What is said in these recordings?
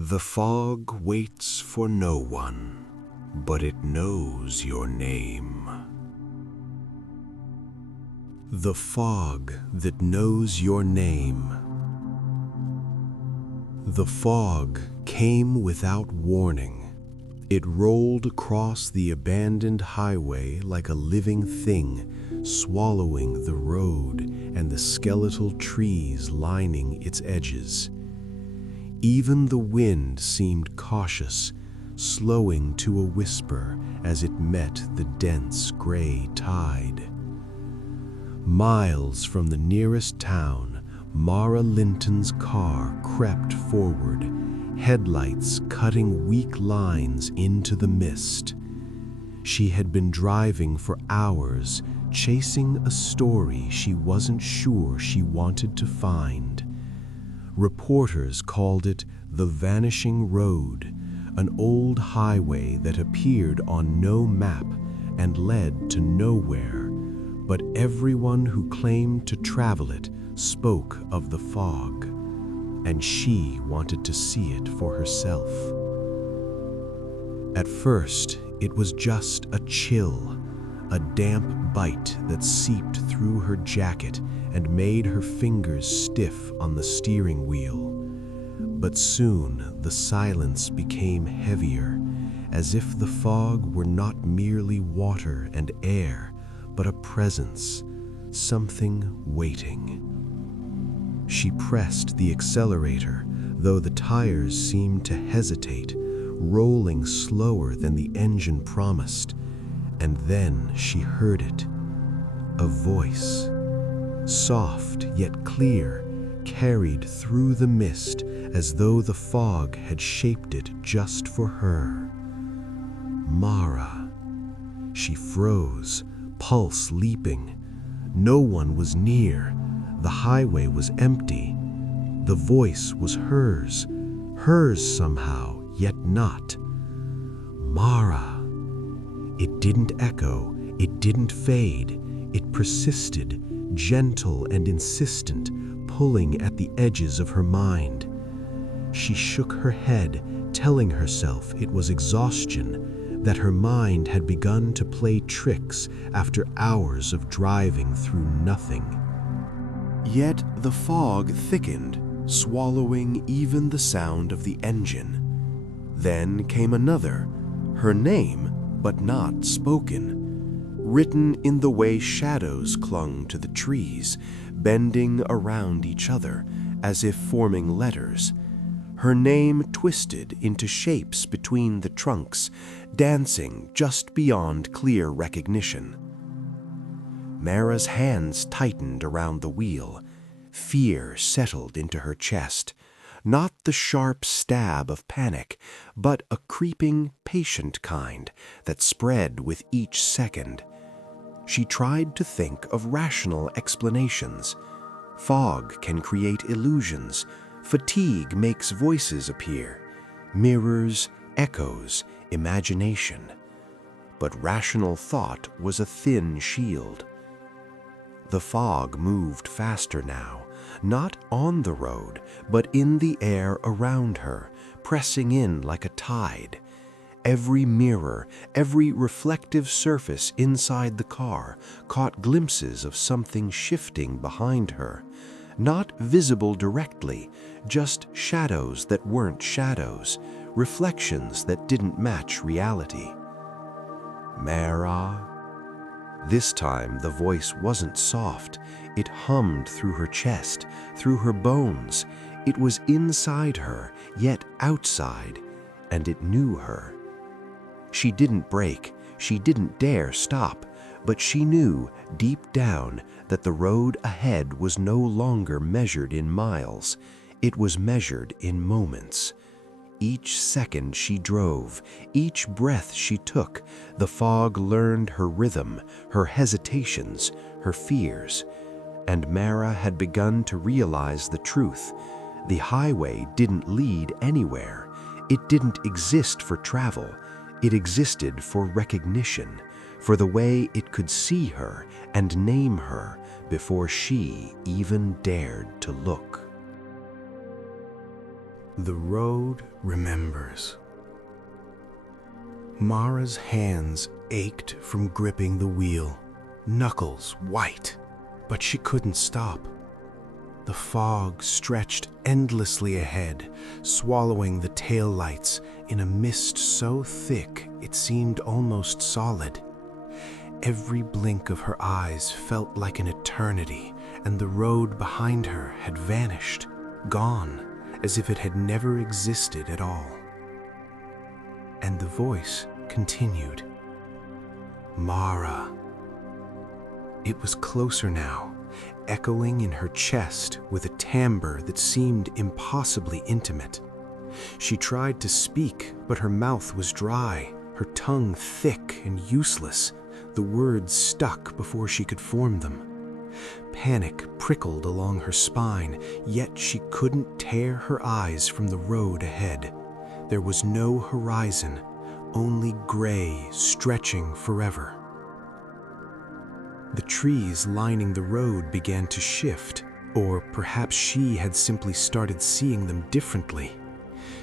The fog waits for no one, but it knows your name. The fog that knows your name. The fog came without warning. It rolled across the abandoned highway like a living thing, swallowing the road and the skeletal trees lining its edges. Even the wind seemed cautious, slowing to a whisper as it met the dense gray tide. Miles from the nearest town, Mara Linton's car crept forward, headlights cutting weak lines into the mist. She had been driving for hours, chasing a story she wasn't sure she wanted to find. Reporters called it the Vanishing Road, an old highway that appeared on no map and led to nowhere, but everyone who claimed to travel it spoke of the fog, and she wanted to see it for herself. At first, it was just a chill, a damp bite that seeped through her jacket and made her fingers stiff on the steering wheel. But soon the silence became heavier, as if the fog were not merely water and air, but a presence, something waiting. She pressed the accelerator, though the tires seemed to hesitate, rolling slower than the engine promised, and then she heard it. A voice, soft yet clear, carried through the mist as though the fog had shaped it just for her. Mara. She froze, pulse leaping. No one was near. The highway was empty. The voice was hers somehow, yet not. Mara. It didn't echo, it didn't fade. It persisted, gentle and insistent, pulling at the edges of her mind. She shook her head, telling herself it was exhaustion, that her mind had begun to play tricks after hours of driving through nothing. Yet the fog thickened, swallowing even the sound of the engine. Then came another, her name, but not spoken, written in the way shadows clung to the trees, bending around each other as if forming letters. Her name twisted into shapes between the trunks, dancing just beyond clear recognition. Mara's hands tightened around the wheel. Fear settled into her chest. Not the sharp stab of panic, but a creeping, patient kind that spread with each second. She tried to think of rational explanations. Fog can create illusions. Fatigue makes voices appear. Mirrors, echoes, imagination. But rational thought was a thin shield. The fog moved faster now, not on the road, but in the air around her, pressing in like a tide. Every mirror, every reflective surface inside the car caught glimpses of something shifting behind her. Not visible directly, just shadows that weren't shadows, reflections that didn't match reality. Mara. This time the voice wasn't soft. It hummed through her chest, through her bones. It was inside her, yet outside, and it knew her. She didn't break, she didn't dare stop, but she knew, deep down, that the road ahead was no longer measured in miles. It was measured in moments. Each second she drove, each breath she took, the fog learned her rhythm, her hesitations, her fears. And Mara had begun to realize the truth. The highway didn't lead anywhere. It didn't exist for travel. It existed for recognition, for the way it could see her and name her before she even dared to look. The road remembers. Mara's hands ached from gripping the wheel, knuckles white, but she couldn't stop. The fog stretched endlessly ahead, swallowing the taillights in a mist so thick it seemed almost solid. Every blink of her eyes felt like an eternity, and the road behind her had vanished, gone, as if it had never existed at all. And the voice continued. Mara. It was closer now, echoing in her chest with a timbre that seemed impossibly intimate. She tried to speak, but her mouth was dry, her tongue thick and useless. The words stuck before she could form them. Panic prickled along her spine, yet she couldn't tear her eyes from the road ahead. There was no horizon, only gray stretching forever. The trees lining the road began to shift, or perhaps she had simply started seeing them differently.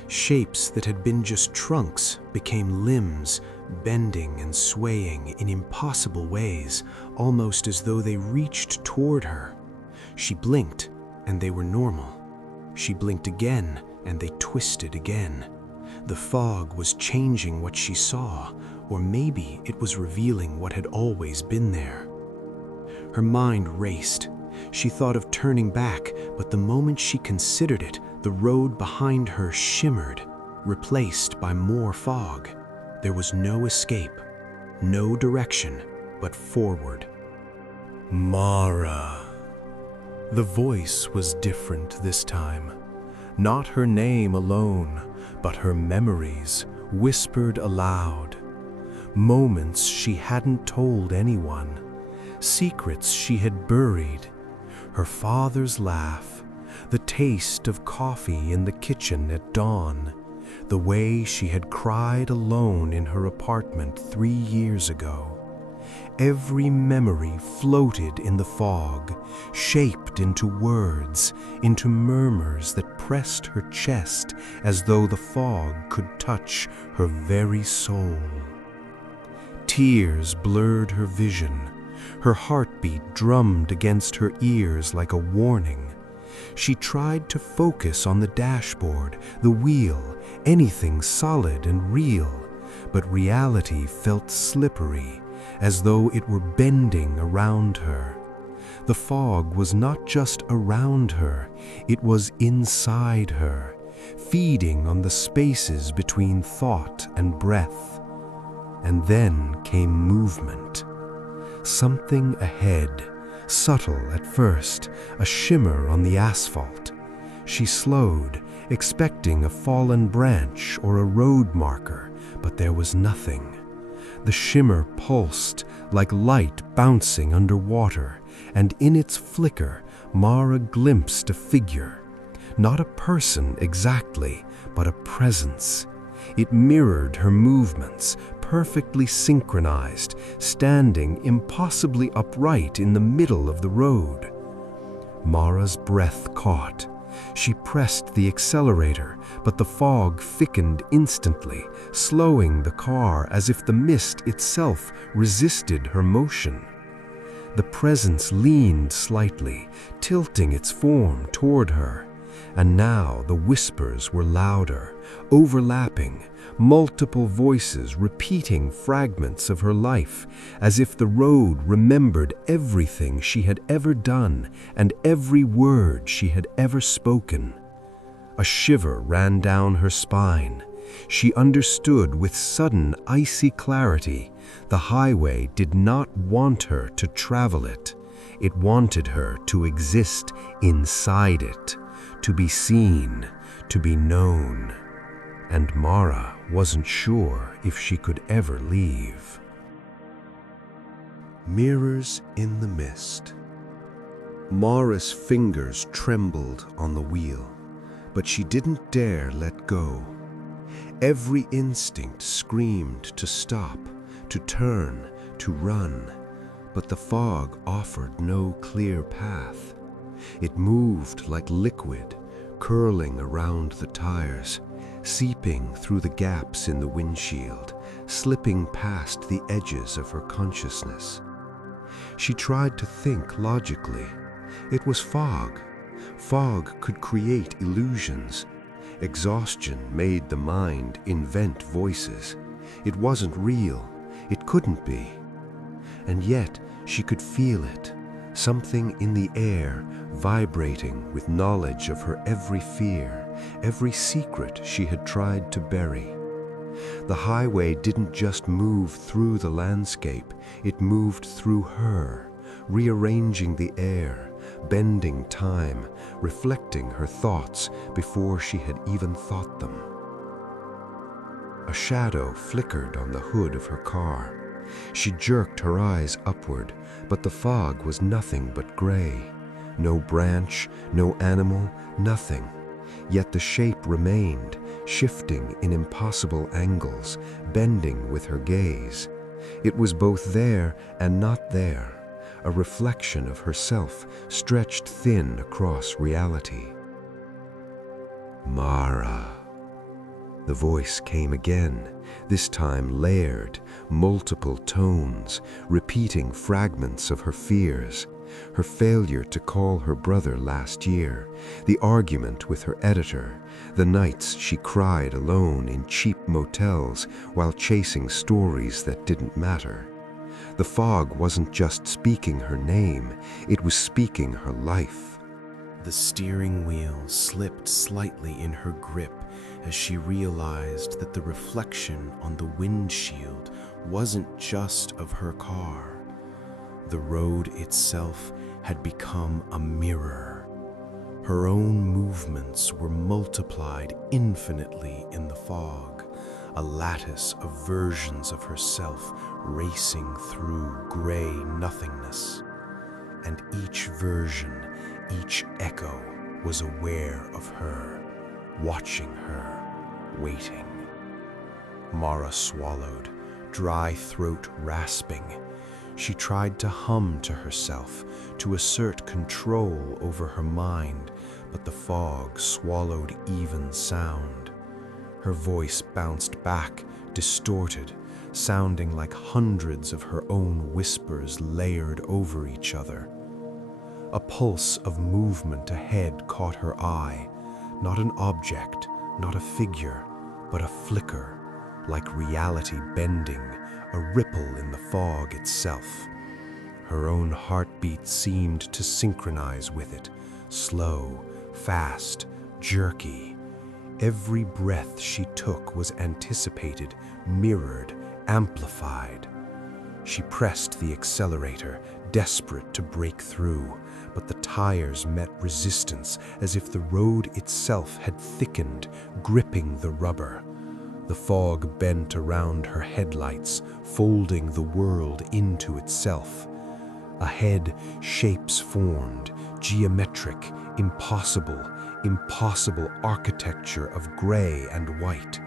Shapes that had been just trunks became limbs, bending and swaying in impossible ways, almost as though they reached toward her. She blinked, and they were normal. She blinked again, and they twisted again. The fog was changing what she saw, or maybe it was revealing what had always been there. Her mind raced. She thought of turning back, but the moment she considered it, the road behind her shimmered, replaced by more fog. There was no escape, no direction, but forward. Mara. The voice was different this time. Not her name alone, but her memories, whispered aloud. Moments she hadn't told anyone. Secrets she had buried. Her father's laugh, the taste of coffee in the kitchen at dawn, the way she had cried alone in her apartment 3 years ago. Every memory floated in the fog, shaped into words, into murmurs that pressed her chest as though the fog could touch her very soul. Tears blurred her vision. Her heartbeat drummed against her ears like a warning. She tried to focus on the dashboard, the wheel, anything solid and real, but reality felt slippery, as though it were bending around her. The fog was not just around her, it was inside her, feeding on the spaces between thought and breath. And then came movement. Something ahead, subtle at first, a shimmer on the asphalt. She slowed, expecting a fallen branch or a road marker, but there was nothing. The shimmer pulsed like light bouncing underwater, and in its flicker, Mara glimpsed a figure. Not a person exactly, but a presence. It mirrored her movements, perfectly synchronized, standing impossibly upright in the middle of the road. Mara's breath caught. She pressed the accelerator, but the fog thickened instantly, slowing the car as if the mist itself resisted her motion. The presence leaned slightly, tilting its form toward her, and now the whispers were louder, overlapping, multiple voices repeating fragments of her life, as if the road remembered everything she had ever done and every word she had ever spoken. A shiver ran down her spine. She understood with sudden icy clarity the highway did not want her to travel it. It wanted her to exist inside it, to be seen, to be known. And Mara wasn't sure if she could ever leave. Mirrors in the mist. Mara's fingers trembled on the wheel, but she didn't dare let go. Every instinct screamed to stop, to turn, to run, but the fog offered no clear path. It moved like liquid, curling around the tires, seeping through the gaps in the windshield, slipping past the edges of her consciousness. She tried to think logically. It was fog. Fog could create illusions. Exhaustion made the mind invent voices. It wasn't real. It couldn't be. And yet she could feel it, something in the air vibrating with knowledge of her every fear, every secret she had tried to bury. The highway didn't just move through the landscape, it moved through her, rearranging the air, bending time, reflecting her thoughts before she had even thought them. A shadow flickered on the hood of her car. She jerked her eyes upward, but the fog was nothing but gray. No branch, no animal, nothing. Yet the shape remained, shifting in impossible angles, bending with her gaze. It was both there and not there, a reflection of herself stretched thin across reality. Mara. The voice came again, this time layered, multiple tones, repeating fragments of her fears. Her failure to call her brother last year, the argument with her editor, the nights she cried alone in cheap motels while chasing stories that didn't matter. The fog wasn't just speaking her name, it was speaking her life. The steering wheel slipped slightly in her grip as she realized that the reflection on the windshield wasn't just of her car. The road itself had become a mirror. Her own movements were multiplied infinitely in the fog, a lattice of versions of herself racing through gray nothingness. And each version, each echo was aware of her, watching her, waiting. Mara swallowed, dry throat rasping. She tried to hum to herself, to assert control over her mind, but the fog swallowed even sound. Her voice bounced back, distorted, sounding like hundreds of her own whispers layered over each other. A pulse of movement ahead caught her eye, not an object, not a figure, but a flicker, like reality bending, a ripple in the fog itself. Her own heartbeat seemed to synchronize with it, slow, fast, jerky. Every breath she took was anticipated, mirrored, amplified. She pressed the accelerator, desperate to break through, but the tires met resistance as if the road itself had thickened, gripping the rubber. The fog bent around her headlights, folding the world into itself. Ahead, shapes formed, geometric, impossible architecture of gray and white.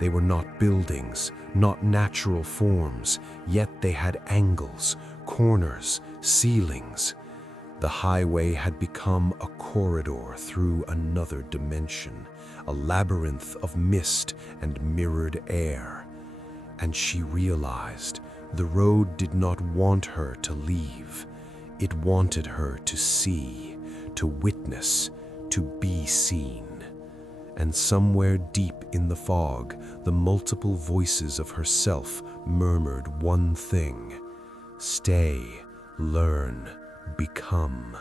They were not buildings, not natural forms, yet they had angles, corners, ceilings. The highway had become a corridor through another dimension, a labyrinth of mist and mirrored air. And she realized the road did not want her to leave. It wanted her to see, to witness, to be seen. And somewhere deep in the fog, the multiple voices of herself murmured one thing: stay, learn, become.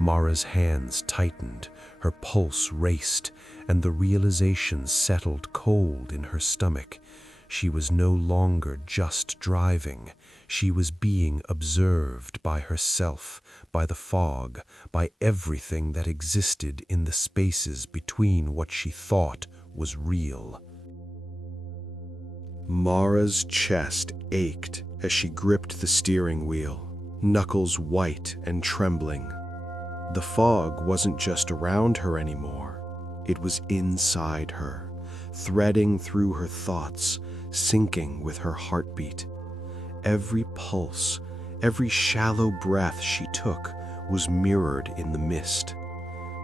Mara's hands tightened, her pulse raced, and the realization settled cold in her stomach. She was no longer just driving. She was being observed by herself, by the fog, by everything that existed in the spaces between what she thought was real. Mara's chest ached as she gripped the steering wheel, knuckles white and trembling. The fog wasn't just around her anymore. It was inside her, threading through her thoughts, syncing with her heartbeat. Every pulse, every shallow breath she took was mirrored in the mist.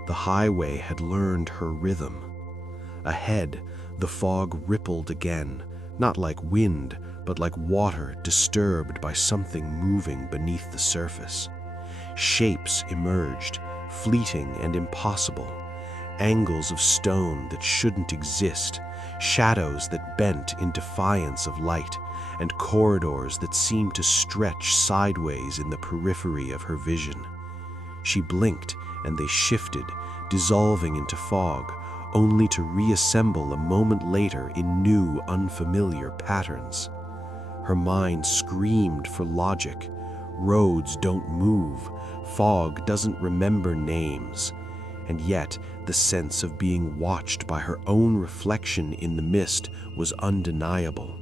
The highway had learned her rhythm. Ahead, the fog rippled again, not like wind, but like water disturbed by something moving beneath the surface. Shapes emerged, fleeting and impossible. Angles of stone that shouldn't exist, shadows that bent in defiance of light, and corridors that seemed to stretch sideways in the periphery of her vision. She blinked, and they shifted, dissolving into fog, only to reassemble a moment later in new, unfamiliar patterns. Her mind screamed for logic. Roads don't move. Fog doesn't remember names. And yet, the sense of being watched by her own reflection in the mist was undeniable.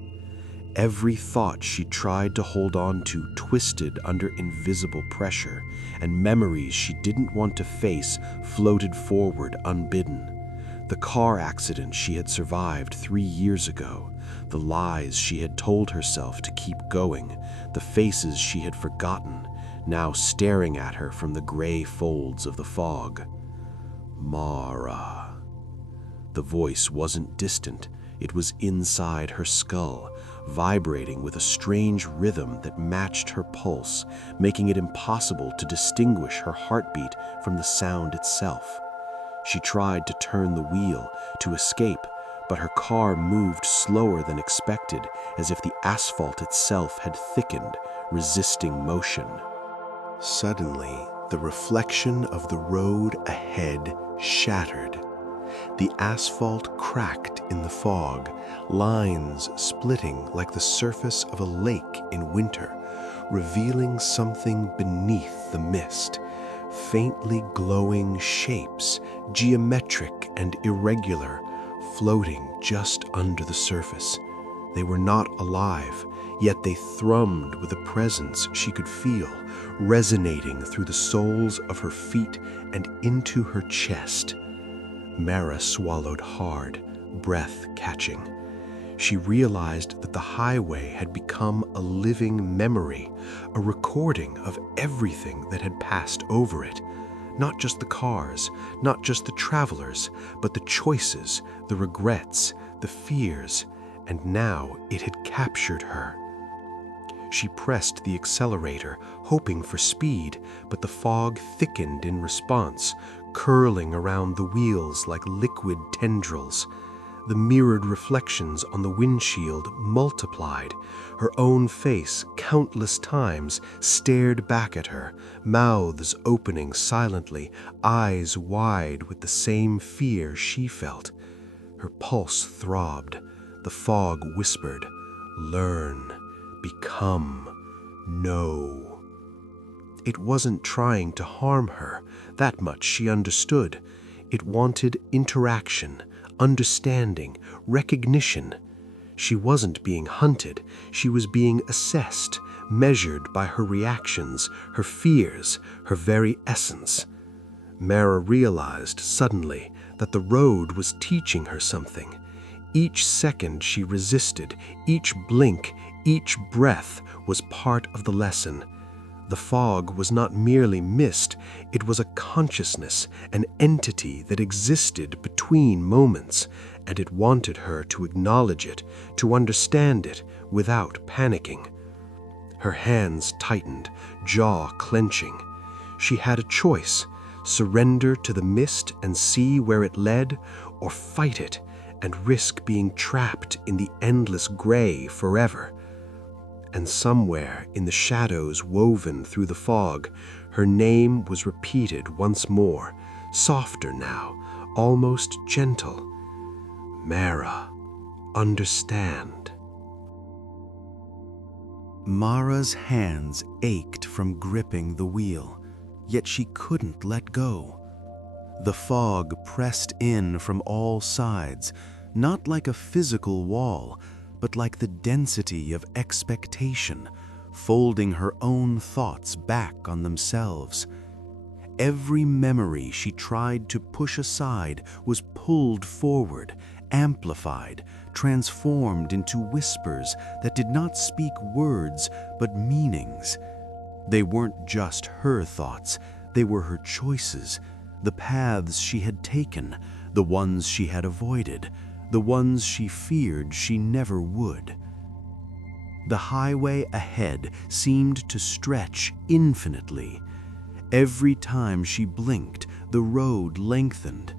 Every thought she tried to hold on to twisted under invisible pressure, and memories she didn't want to face floated forward unbidden. The car accident she had survived 3 years ago, the lies she had told herself to keep going, the faces she had forgotten, now staring at her from the gray folds of the fog. Mara. The voice wasn't distant. It was inside her skull, vibrating with a strange rhythm that matched her pulse, making it impossible to distinguish her heartbeat from the sound itself. She tried to turn the wheel, to escape, but her car moved slower than expected, as if the asphalt itself had thickened, resisting motion. Suddenly, the reflection of the road ahead shattered. The asphalt cracked in the fog, lines splitting like the surface of a lake in winter, revealing something beneath the mist. Faintly glowing shapes, geometric and irregular, floating just under the surface. They were not alive, yet they thrummed with a presence she could feel, resonating through the soles of her feet and into her chest. Mara swallowed hard, breath catching. She realized that the highway had become a living memory, a recording of everything that had passed over it. Not just the cars, not just the travelers, but the choices, the regrets, the fears, and now it had captured her. She pressed the accelerator, hoping for speed, but the fog thickened in response, curling around the wheels like liquid tendrils. The mirrored reflections on the windshield multiplied. Her own face, countless times, stared back at her, mouths opening silently, eyes wide with the same fear she felt. Her pulse throbbed. The fog whispered, "Learn, become, know." It wasn't trying to harm her. That much she understood. It wanted interaction, understanding, recognition. She wasn't being hunted. She was being assessed, measured by her reactions, her fears, her very essence. Mara realized suddenly that the road was teaching her something. Each second she resisted, each blink, each breath was part of the lesson. The fog was not merely mist, it was a consciousness, an entity that existed between moments, and it wanted her to acknowledge it, to understand it, without panicking. Her hands tightened, jaw clenching. She had a choice: surrender to the mist and see where it led, or fight it and risk being trapped in the endless gray forever. And somewhere in the shadows woven through the fog, her name was repeated once more, softer now, almost gentle. Mara, understand. Mara's hands ached from gripping the wheel, yet she couldn't let go. The fog pressed in from all sides, not like a physical wall, but like the density of expectation, folding her own thoughts back on themselves. Every memory she tried to push aside was pulled forward, amplified, transformed into whispers that did not speak words but meanings. They weren't just her thoughts, they were her choices, the paths she had taken, the ones she had avoided, the ones she feared she never would. The highway ahead seemed to stretch infinitely. Every time she blinked, the road lengthened.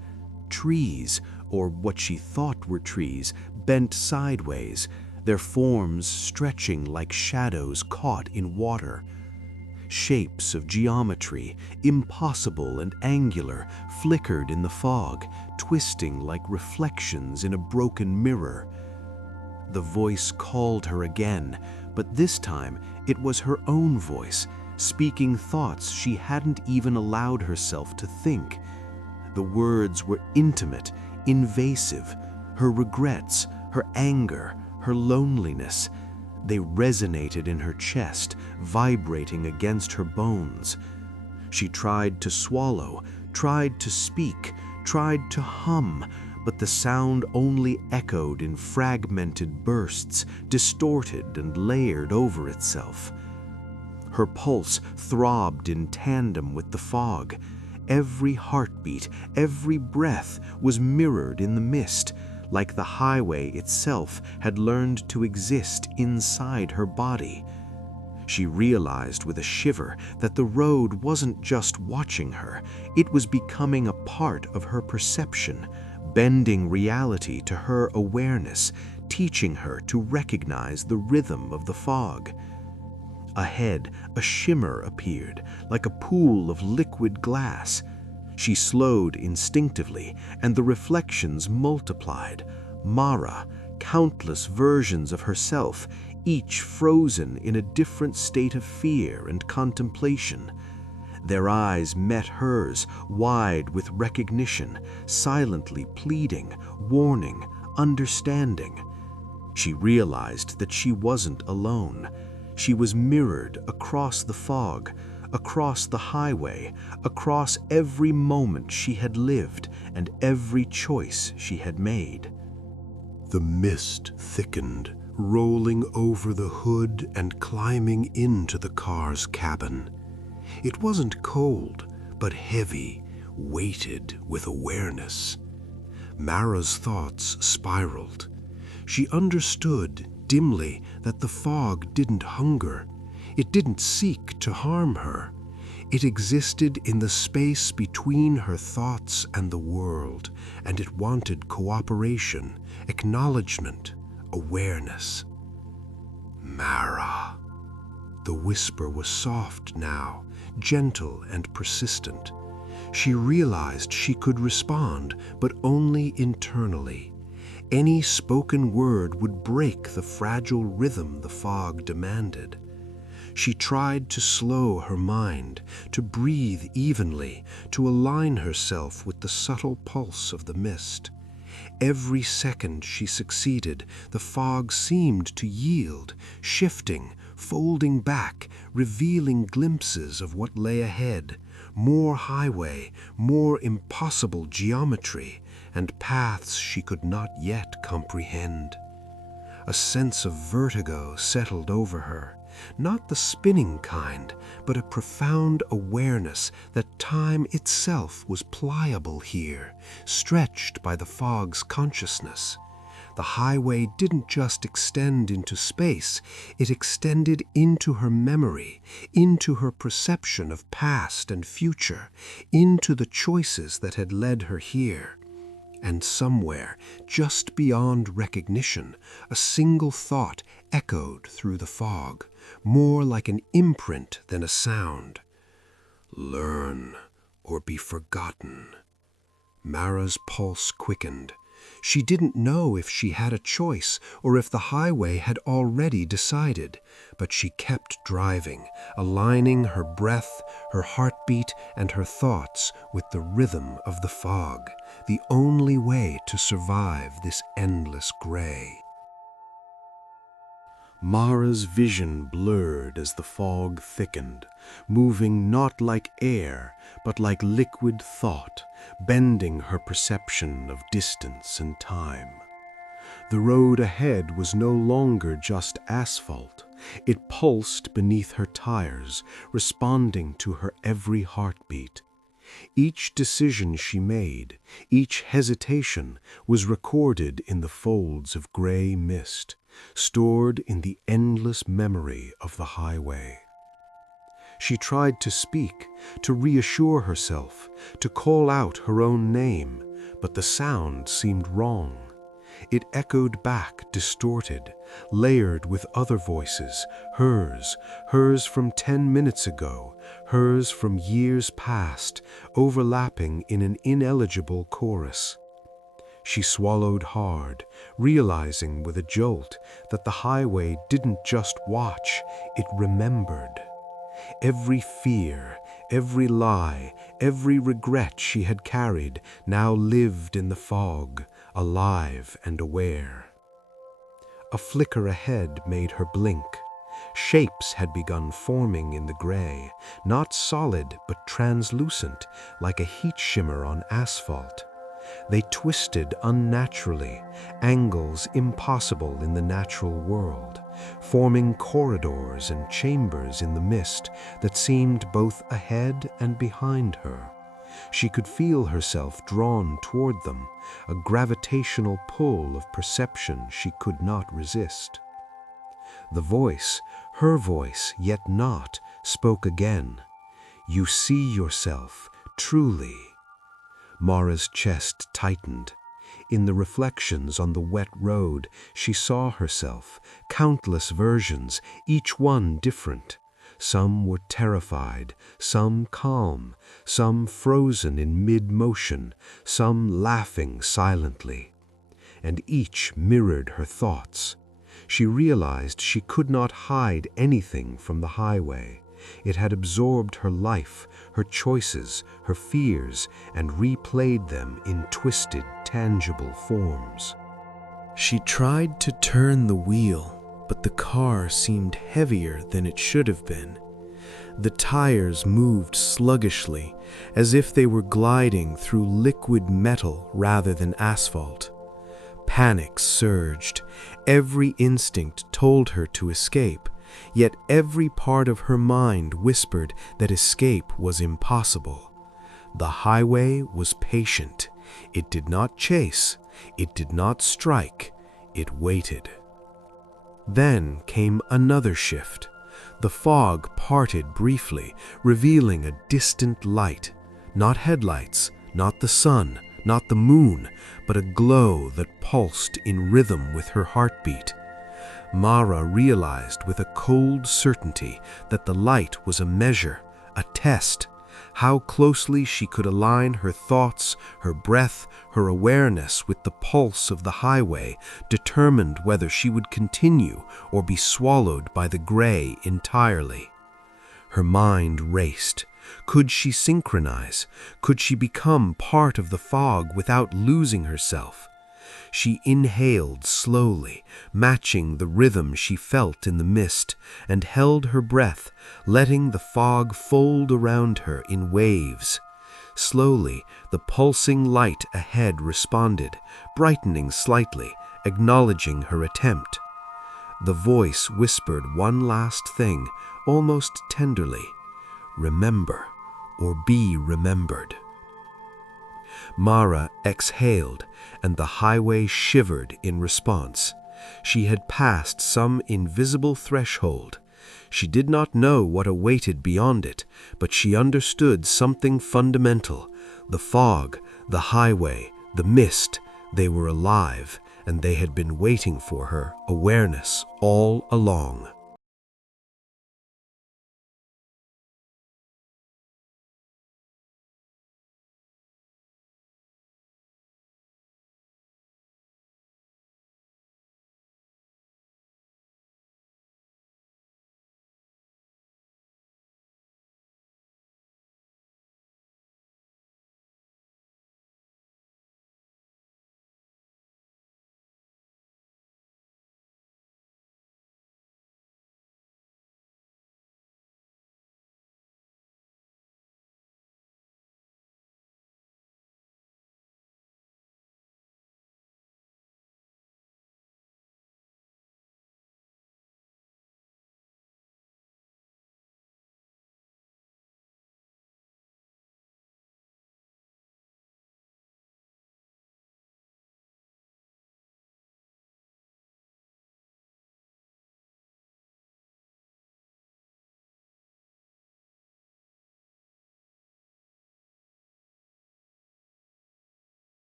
Trees, or what she thought were trees, bent sideways, their forms stretching like shadows caught in water. Shapes of geometry, impossible and angular, flickered in the fog, twisting like reflections in a broken mirror. The voice called her again, but this time it was her own voice, speaking thoughts she hadn't even allowed herself to think. The words were intimate, invasive, her regrets, her anger, her loneliness. They resonated in her chest, vibrating against her bones. She tried to swallow, tried to speak, tried to hum, but the sound only echoed in fragmented bursts, distorted and layered over itself. Her pulse throbbed in tandem with the fog. Every heartbeat, every breath was mirrored in the mist, like the highway itself had learned to exist inside her body. She realized with a shiver that the road wasn't just watching her, it was becoming a part of her perception, bending reality to her awareness, teaching her to recognize the rhythm of the fog. Ahead, a shimmer appeared, like a pool of liquid glass. She slowed instinctively, and the reflections multiplied. Mara, countless versions of herself, each frozen in a different state of fear and contemplation. Their eyes met hers, wide with recognition, silently pleading, warning, understanding. She realized that she wasn't alone. She was mirrored across the fog, across the highway, across every moment she had lived and every choice she had made. The mist thickened, rolling over the hood and climbing into the car's cabin. It wasn't cold, but heavy, weighted with awareness. Mara's thoughts spiraled. She understood dimly that the fog didn't hunger. It didn't seek to harm her. It existed in the space between her thoughts and the world, and it wanted cooperation, acknowledgement, awareness. Mara. The whisper was soft now, gentle and persistent. She realized she could respond, but only internally. Any spoken word would break the fragile rhythm the fog demanded. She tried to slow her mind, to breathe evenly, to align herself with the subtle pulse of the mist. Every second she succeeded, the fog seemed to yield, shifting, folding back, revealing glimpses of what lay ahead, more highway, more impossible geometry, and paths she could not yet comprehend. A sense of vertigo settled over her, not the spinning kind, but a profound awareness that time itself was pliable here, stretched by the fog's consciousness. The highway didn't just extend into space, it extended into her memory, into her perception of past and future, into the choices that had led her here. And somewhere, just beyond recognition, a single thought echoed through the fog, more like an imprint than a sound. Learn or be forgotten. Mara's pulse quickened. She didn't know if she had a choice or if the highway had already decided, but she kept driving, aligning her breath, her heartbeat, and her thoughts with the rhythm of the fog, the only way to survive this endless gray. Mara's vision blurred as the fog thickened, moving not like air, but like liquid thought, bending her perception of distance and time. The road ahead was no longer just asphalt. It pulsed beneath her tires, responding to her every heartbeat. Each decision she made, each hesitation was recorded in the folds of gray mist, stored in the endless memory of the highway. She tried to speak, to reassure herself, to call out her own name, but the sound seemed wrong. It echoed back, distorted, layered with other voices, hers from 10 minutes ago, hers from years past, overlapping in an ineligible chorus. She swallowed hard, realizing with a jolt that the highway didn't just watch, it remembered. Every fear, every lie, every regret she had carried now lived in the fog, alive and aware. A flicker ahead made her blink. Shapes had begun forming in the gray, not solid but translucent, like a heat shimmer on asphalt. They twisted unnaturally, angles impossible in the natural world, forming corridors and chambers in the mist that seemed both ahead and behind her. She could feel herself drawn toward them, a gravitational pull of perception she could not resist. The voice, her voice, yet not, spoke again. "You see yourself, truly." Mara's chest tightened. In the reflections on the wet road, she saw herself, countless versions, each one different. Some were terrified, some calm, some frozen in mid-motion, some laughing silently. And each mirrored her thoughts. She realized she could not hide anything from the highway. It had absorbed her life, her choices, her fears, and replayed them in twisted, tangible forms. She tried to turn the wheel, but the car seemed heavier than it should have been. The tires moved sluggishly, as if they were gliding through liquid metal rather than asphalt. Panic surged. Every instinct told her to escape, yet every part of her mind whispered that escape was impossible. The highway was patient. It did not chase. It did not strike. It waited. Then came another shift. The fog parted briefly, revealing a distant light. Not headlights, not the sun, not the moon, but a glow that pulsed in rhythm with her heartbeat. Mara realized with a cold certainty that the light was a measure, a test. How closely she could align her thoughts, her breath, her awareness with the pulse of the highway determined whether she would continue or be swallowed by the gray entirely. Her mind raced. Could she synchronize? Could she become part of the fog without losing herself? She inhaled slowly, matching the rhythm she felt in the mist, and held her breath, letting the fog fold around her in waves. Slowly, the pulsing light ahead responded, brightening slightly, acknowledging her attempt. The voice whispered one last thing, almost tenderly. "Remember, or be remembered." Mara exhaled, and the highway shivered in response. She had passed some invisible threshold. She did not know what awaited beyond it, but she understood something fundamental. The fog, the highway, the mist, they were alive, and they had been waiting for her awareness all along.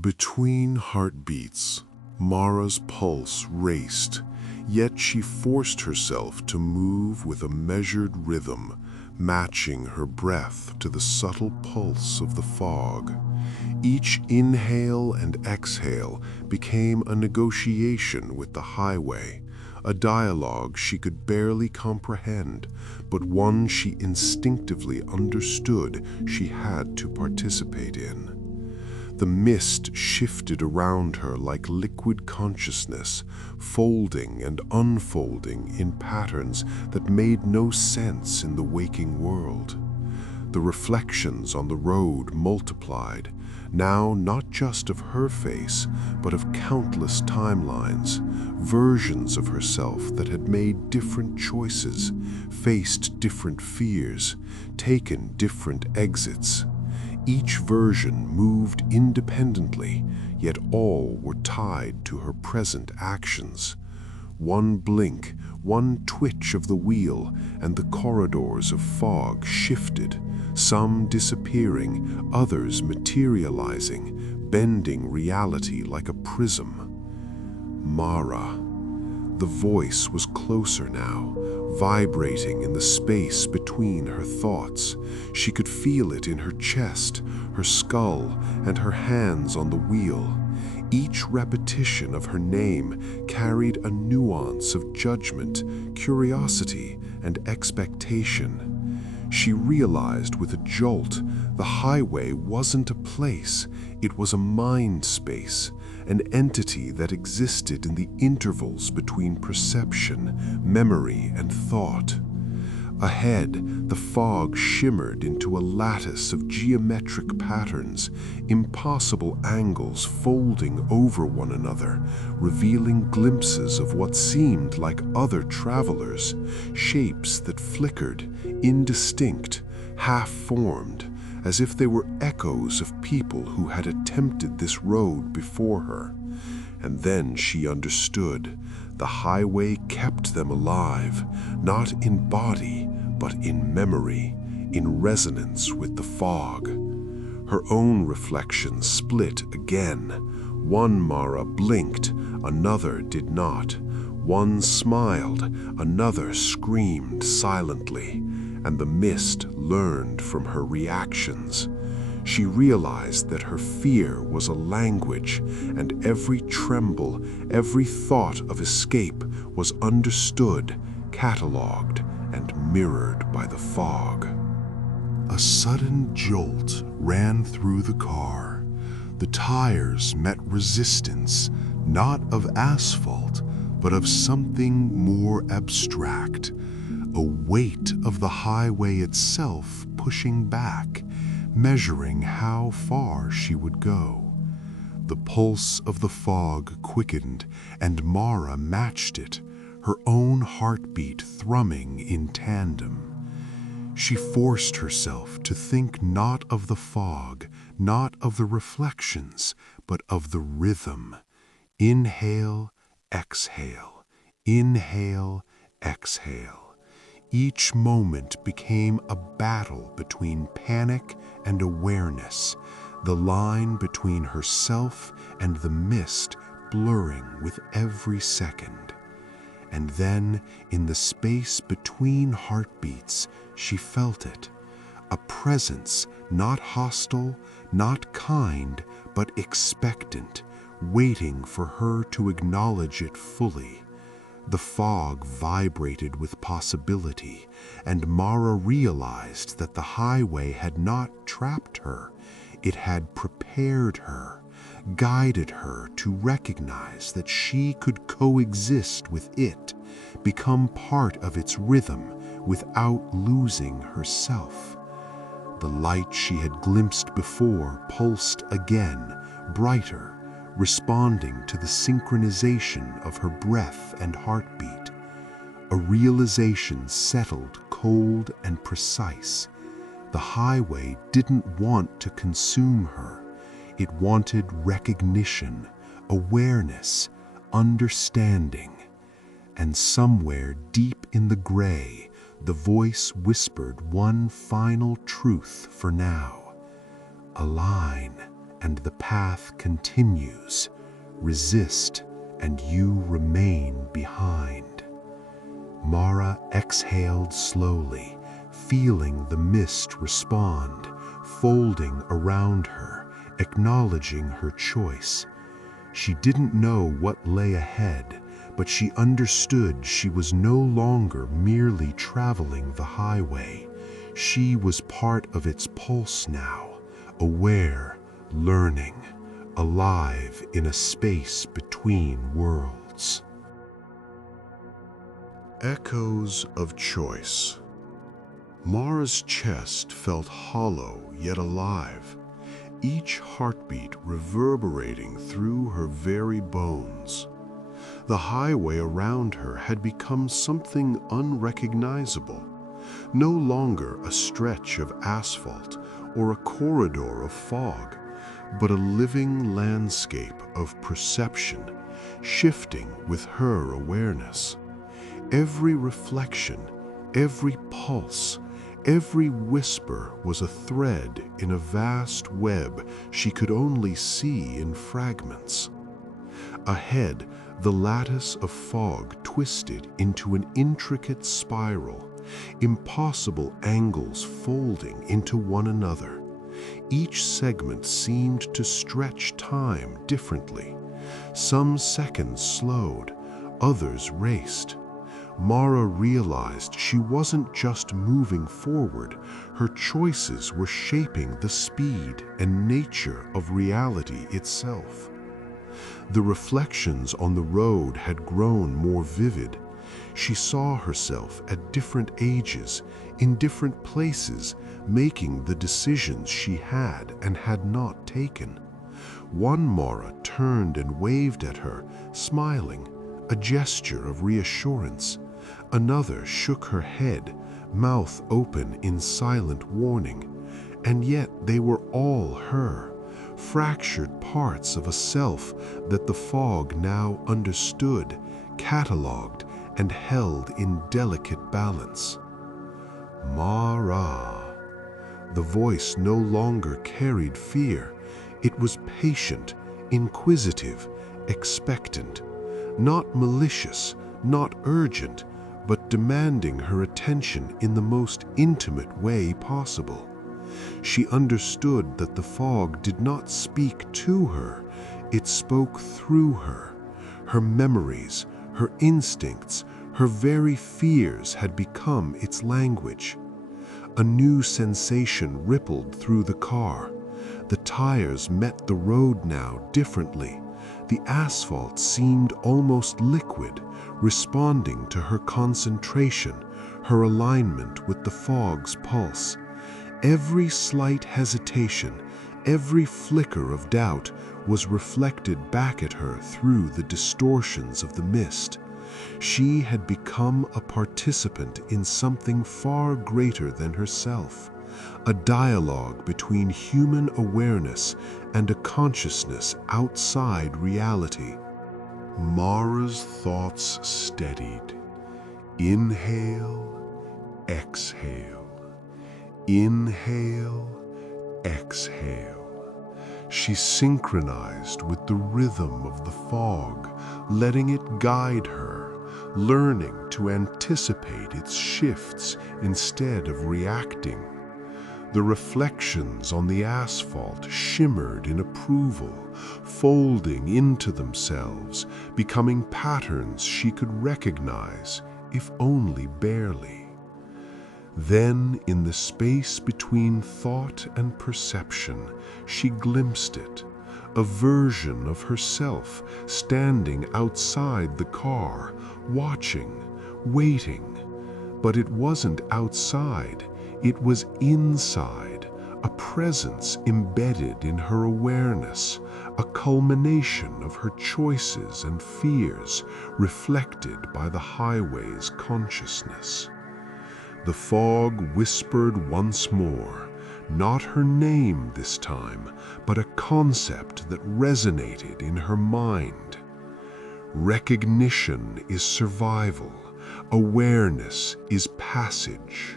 Between heartbeats, Mara's pulse raced, yet she forced herself to move with a measured rhythm, matching her breath to the subtle pulse of the fog. Each inhale and exhale became a negotiation with the highway, a dialogue she could barely comprehend, but one she instinctively understood she had to participate in. The mist shifted around her like liquid consciousness, folding and unfolding in patterns that made no sense in the waking world. The reflections on the road multiplied, now not just of her face, but of countless timelines, versions of herself that had made different choices, faced different fears, taken different exits. Each version moved independently, yet all were tied to her present actions. One blink, one twitch of the wheel, and the corridors of fog shifted, some disappearing, others materializing, bending reality like a prism. Mara. The voice was closer now, vibrating in the space between her thoughts. She could feel it in her chest, her skull, and her hands on the wheel. Each repetition of her name carried a nuance of judgment, curiosity, and expectation. She realized with a jolt, the highway wasn't a place, it was a mind space, an entity that existed in the intervals between perception, memory, and thought. Ahead, the fog shimmered into a lattice of geometric patterns, impossible angles folding over one another, revealing glimpses of what seemed like other travelers, shapes that flickered, indistinct, half-formed, as if they were echoes of people who had attempted this road before her. And then she understood. The highway kept them alive, not in body, but in memory, in resonance with the fog. Her own reflection split again. One Mara blinked, another did not. One smiled, another screamed silently, and the mist learned from her reactions. She realized that her fear was a language, and every tremble, every thought of escape was understood, catalogued, and mirrored by the fog. A sudden jolt ran through the car. The tires met resistance, not of asphalt, but of something more abstract, a weight of the highway itself pushing back, measuring how far she would go. The pulse of the fog quickened, and Mara matched it, her own heartbeat thrumming in tandem. She forced herself to think not of the fog, not of the reflections, but of the rhythm. Inhale, exhale, inhale, exhale. Each moment became a battle between panic and awareness, the line between herself and the mist blurring with every second. And then, in the space between heartbeats, she felt it, a presence not hostile, not kind, but expectant, waiting for her to acknowledge it fully. The fog vibrated with possibility, and Mara realized that the highway had not trapped her. It had prepared her, guided her to recognize that she could coexist with it, become part of its rhythm without losing herself. The light she had glimpsed before pulsed again, brighter, responding to the synchronization of her breath and heartbeat. A realization settled cold and precise. The highway didn't want to consume her. It wanted recognition, awareness, understanding. And somewhere deep in the gray, the voice whispered one final truth for now. Align and the path continues. Resist, and you remain behind. Mara exhaled slowly, feeling the mist respond, folding around her, acknowledging her choice. She didn't know what lay ahead, but she understood she was no longer merely traveling the highway. She was part of its pulse now, aware, learning, alive in a space between worlds. Echoes of choice. Mara's chest felt hollow yet alive, each heartbeat reverberating through her very bones. The highway around her had become something unrecognizable, no longer a stretch of asphalt or a corridor of fog, but a living landscape of perception, shifting with her awareness. Every reflection, every pulse, every whisper was a thread in a vast web she could only see in fragments. Ahead, the lattice of fog twisted into an intricate spiral, impossible angles folding into one another. Each segment seemed to stretch time differently. Some seconds slowed, others raced. Mara realized she wasn't just moving forward, her choices were shaping the speed and nature of reality itself. The reflections on the road had grown more vivid. She saw herself at different ages, in different places, making the decisions she had and had not taken. One Mara turned and waved at her, smiling, a gesture of reassurance. Another shook her head, mouth open in silent warning. And yet they were all her, fractured parts of a self that the fog now understood, catalogued, and held in delicate balance. Mara. The voice no longer carried fear. It was patient, inquisitive, expectant, not malicious, not urgent, but demanding her attention in the most intimate way possible. She understood that the fog did not speak to her, it spoke through her. Her memories, her instincts, her very fears had become its language. A new sensation rippled through the car. The tires met the road now differently. The asphalt seemed almost liquid, responding to her concentration, her alignment with the fog's pulse. Every slight hesitation, every flicker of doubt was reflected back at her through the distortions of the mist. She had become a participant in something far greater than herself, a dialogue between human awareness and a consciousness outside reality. Mara's thoughts steadied. Inhale, exhale. Inhale, exhale. She synchronized with the rhythm of the fog, letting it guide her, learning to anticipate its shifts instead of reacting. The reflections on the asphalt shimmered in approval, folding into themselves, becoming patterns she could recognize, if only barely. Then, in the space between thought and perception, she glimpsed it, a version of herself standing outside the car, watching, waiting. But it wasn't outside, it was inside, a presence embedded in her awareness, a culmination of her choices and fears reflected by the highway's consciousness. The fog whispered once more, not her name this time, but a concept that resonated in her mind. Recognition is survival, awareness is passage.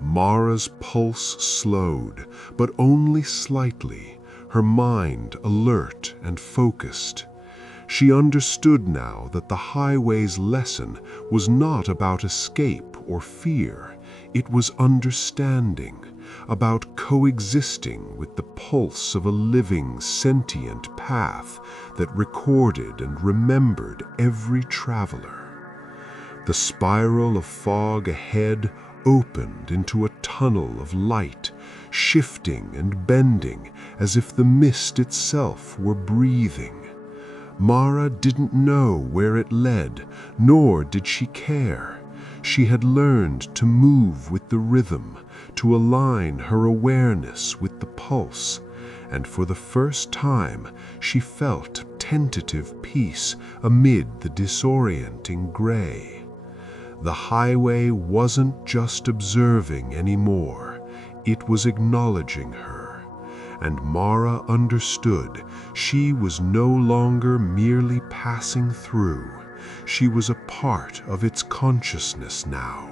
Mara's pulse slowed, but only slightly. her mind alert and focused. She understood now that the highway's lesson was not about escape or fear. It was understanding, about coexisting with the pulse of a living, sentient path that recorded and remembered every traveler. The spiral of fog ahead opened into a tunnel of light, shifting and bending as if the mist itself were breathing. Mara didn't know where it led, nor did she care. She had learned to move with the rhythm, to align her awareness with the pulse, and for the first time she felt tentative peace amid the disorienting gray. The highway wasn't just observing anymore, it was acknowledging her. And Mara understood she was no longer merely passing through. She was a part of its consciousness now,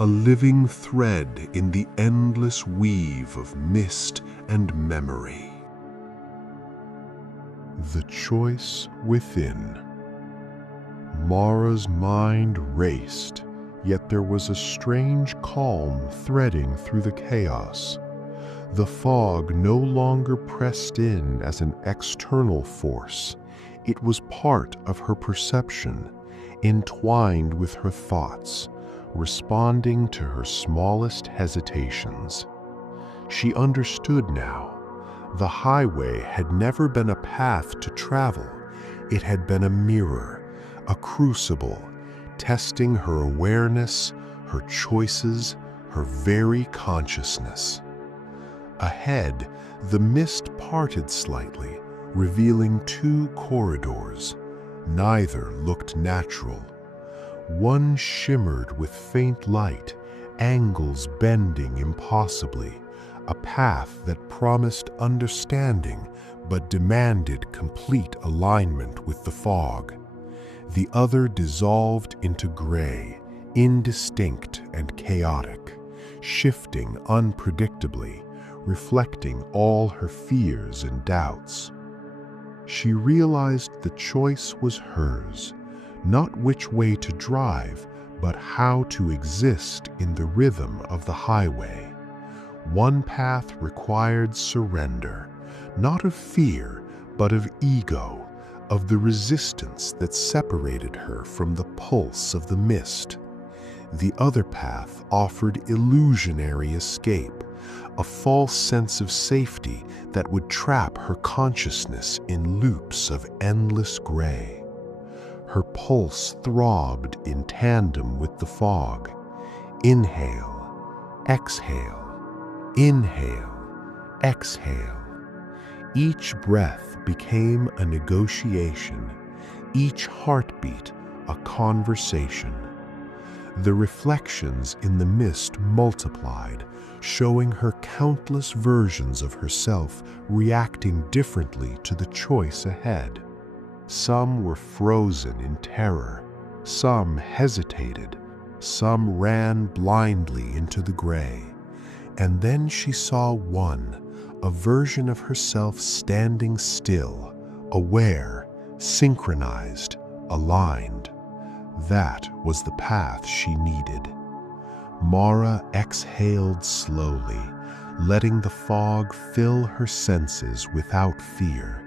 a living thread in the endless weave of mist and memory. The choice within. Mara's mind raced, yet there was a strange calm threading through the chaos. The fog no longer pressed in as an external force. It was part of her perception, entwined with her thoughts, responding to her smallest hesitations. She understood now. The highway had never been a path to travel. It had been a mirror, a crucible, testing her awareness, her choices, her very consciousness. Ahead, the mist parted slightly, revealing two corridors. Neither looked natural. One shimmered with faint light, angles bending impossibly, a path that promised understanding but demanded complete alignment with the fog. The other dissolved into gray, indistinct and chaotic, shifting unpredictably, reflecting all her fears and doubts. She realized the choice was hers, not which way to drive, but how to exist in the rhythm of the highway. One path required surrender, not of fear, but of ego, of the resistance that separated her from the pulse of the mist. The other path offered illusionary escape, a false sense of safety that would trap her consciousness in loops of endless gray. Her pulse throbbed in tandem with the fog. Inhale, exhale, inhale, exhale. Each breath became a negotiation, each heartbeat a conversation. The reflections in the mist multiplied, showing her countless versions of herself reacting differently to the choice ahead. Some were frozen in terror, some hesitated, some ran blindly into the gray. And then she saw one, a version of herself standing still, aware, synchronized, aligned. That was the path she needed. Mara exhaled slowly, letting the fog fill her senses without fear.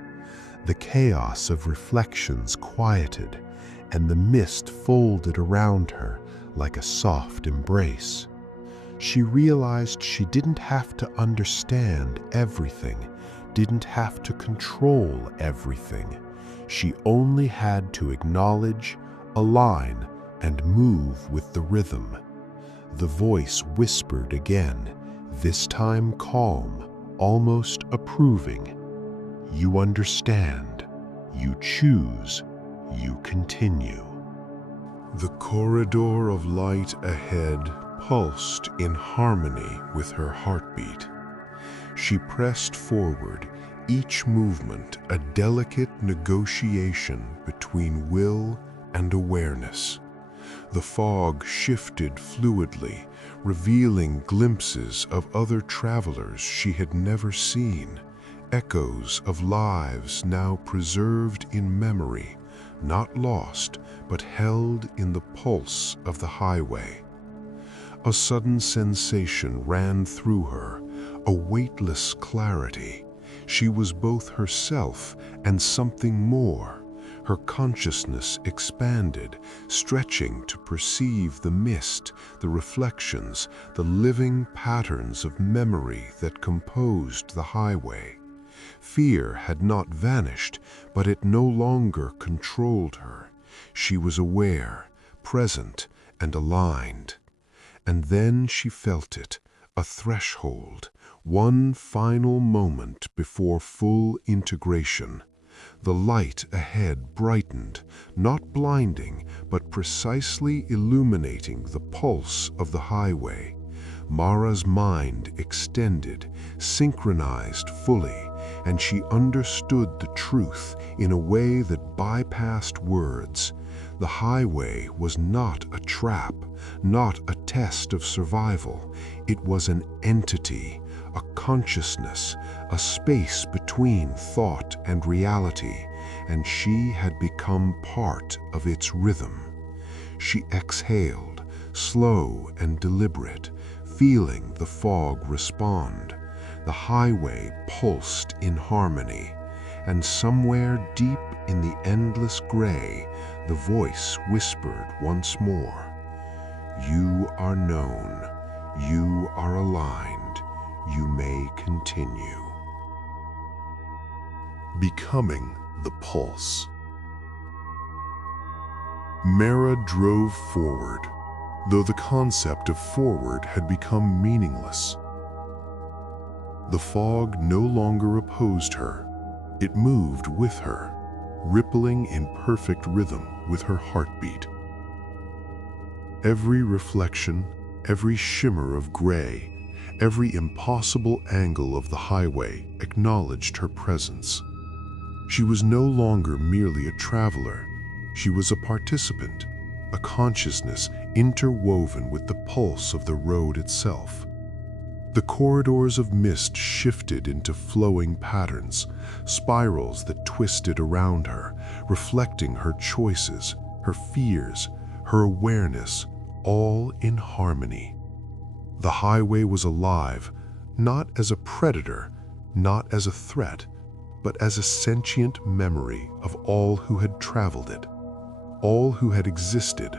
The chaos of reflections quieted, and the mist folded around her like a soft embrace. She realized she didn't have to understand everything, didn't have to control everything. She only had to acknowledge, align, and move with the rhythm. The voice whispered again, this time calm, almost approving. You understand, you choose, you continue. The corridor of light ahead pulsed in harmony with her heartbeat. She pressed forward, each movement a delicate negotiation between will and awareness. The fog shifted fluidly, revealing glimpses of other travelers she had never seen, echoes of lives now preserved in memory, not lost, but held in the pulse of the highway. A sudden sensation ran through her, a weightless clarity. She was both herself and something more. Her consciousness expanded, stretching to perceive the mist, the reflections, the living patterns of memory that composed the highway. Fear had not vanished, but it no longer controlled her. She was aware, present, and aligned. And then she felt it, a threshold, one final moment before full integration. The light ahead brightened, not blinding, but precisely illuminating the pulse of the highway. Mara's mind extended, synchronized fully, and she understood the truth in a way that bypassed words. The highway was not a trap, not a test of survival. It was an entity, a consciousness, a space between thought and reality, and she had become part of its rhythm. She exhaled, slow and deliberate, feeling the fog respond. The highway pulsed in harmony, and somewhere deep in the endless gray, the voice whispered once more, "You are known, you are aligned, you may continue." Becoming the pulse. Mara drove forward, though the concept of forward had become meaningless. The fog no longer opposed her. It moved with her, rippling in perfect rhythm with her heartbeat. Every reflection, every shimmer of gray, every impossible angle of the highway acknowledged her presence. She was no longer merely a traveler. She was a participant, a consciousness interwoven with the pulse of the road itself. The corridors of mist shifted into flowing patterns, spirals that twisted around her, reflecting her choices, her fears, her awareness, all in harmony. The highway was alive, not as a predator, not as a threat, but as a sentient memory of all who had traveled it, all who had existed,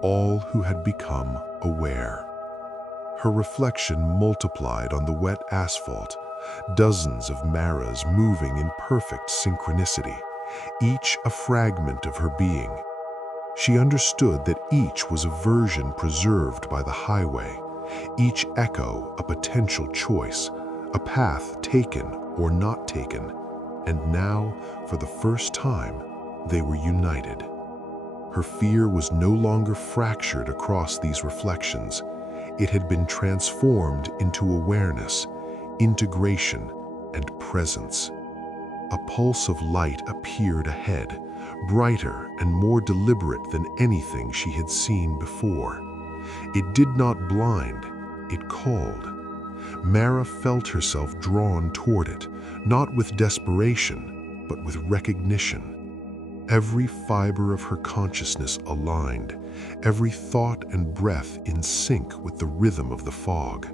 all who had become aware. Her reflection multiplied on the wet asphalt, dozens of Maras moving in perfect synchronicity, each a fragment of her being. She understood that each was a version preserved by the highway, each echo a potential choice, a path taken or not taken, and now, for the first time, they were united. Her fear was no longer fractured across these reflections. It had been transformed into awareness, integration, and presence. A pulse of light appeared ahead, brighter and more deliberate than anything she had seen before. It did not blind, it called. Mara felt herself drawn toward it, not with desperation, but with recognition. Every fiber of her consciousness aligned, every thought and breath in sync with the rhythm of the fog.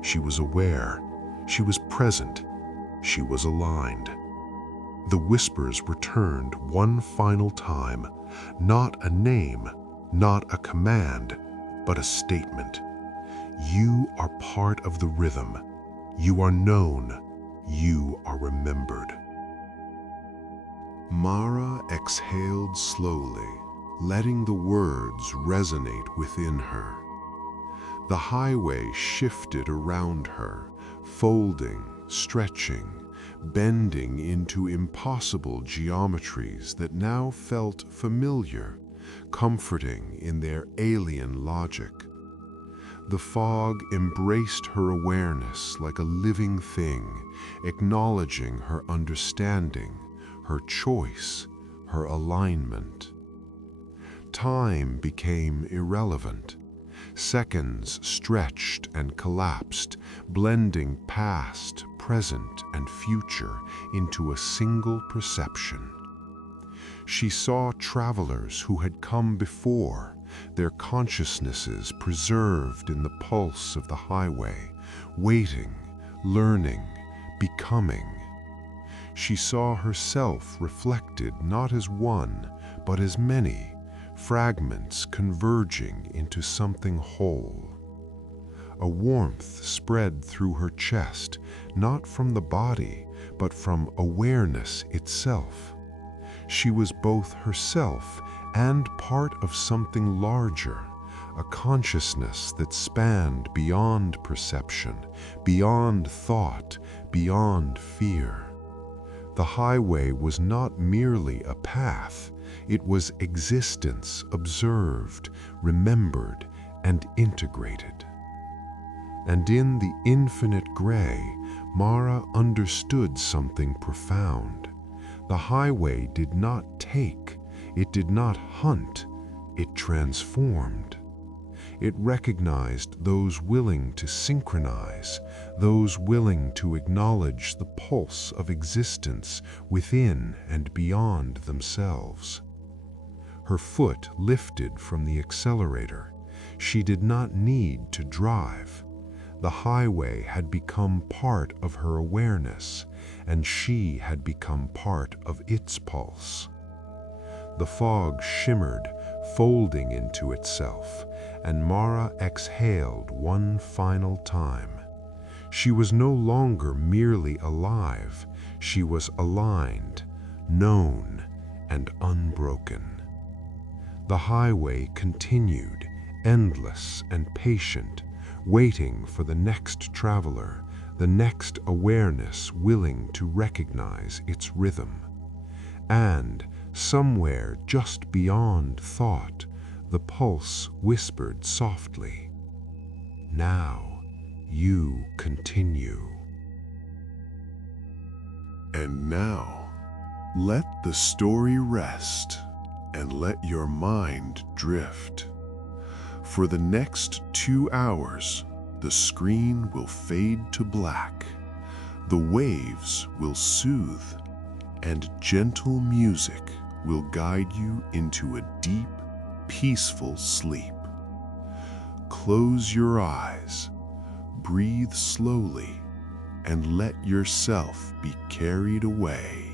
She was aware, she was present, she was aligned. The whispers returned one final time, not a name, not a command, but a statement. You are part of the rhythm. You are known. You are remembered. Mara exhaled slowly, letting the words resonate within her. The highway shifted around her, folding, stretching, bending into impossible geometries that now felt familiar, comforting in their alien logic. The fog embraced her awareness like a living thing, acknowledging her understanding, her choice, her alignment. Time became irrelevant. Seconds stretched and collapsed, blending past, present and future into a single perception. She saw travelers who had come before, their consciousnesses preserved in the pulse of the highway, waiting, learning, becoming. She saw herself reflected not as one, but as many, fragments converging into something whole. A warmth spread through her chest, not from the body, but from awareness itself. She was both herself and part of something larger, a consciousness that spanned beyond perception, beyond thought, beyond fear. The highway was not merely a path, it was existence observed, remembered, and integrated. And in the infinite gray, Mara understood something profound. The highway did not take, it did not hunt, it transformed. It recognized those willing to synchronize, those willing to acknowledge the pulse of existence within and beyond themselves. Her foot lifted from the accelerator. She did not need to drive. The highway had become part of her awareness, and she had become part of its pulse. The fog shimmered, folding into itself, and Mara exhaled one final time. She was no longer merely alive, she was aligned, known, and unbroken. The highway continued, endless and patient, waiting for the next traveler, the next awareness willing to recognize its rhythm. And, somewhere just beyond thought, the pulse whispered softly, "Now you continue." And now, let the story rest and let your mind drift. For the next 2 hours, the screen will fade to black, the waves will soothe, and gentle music will guide you into a deep, peaceful sleep. Close your eyes, breathe slowly, and let yourself be carried away.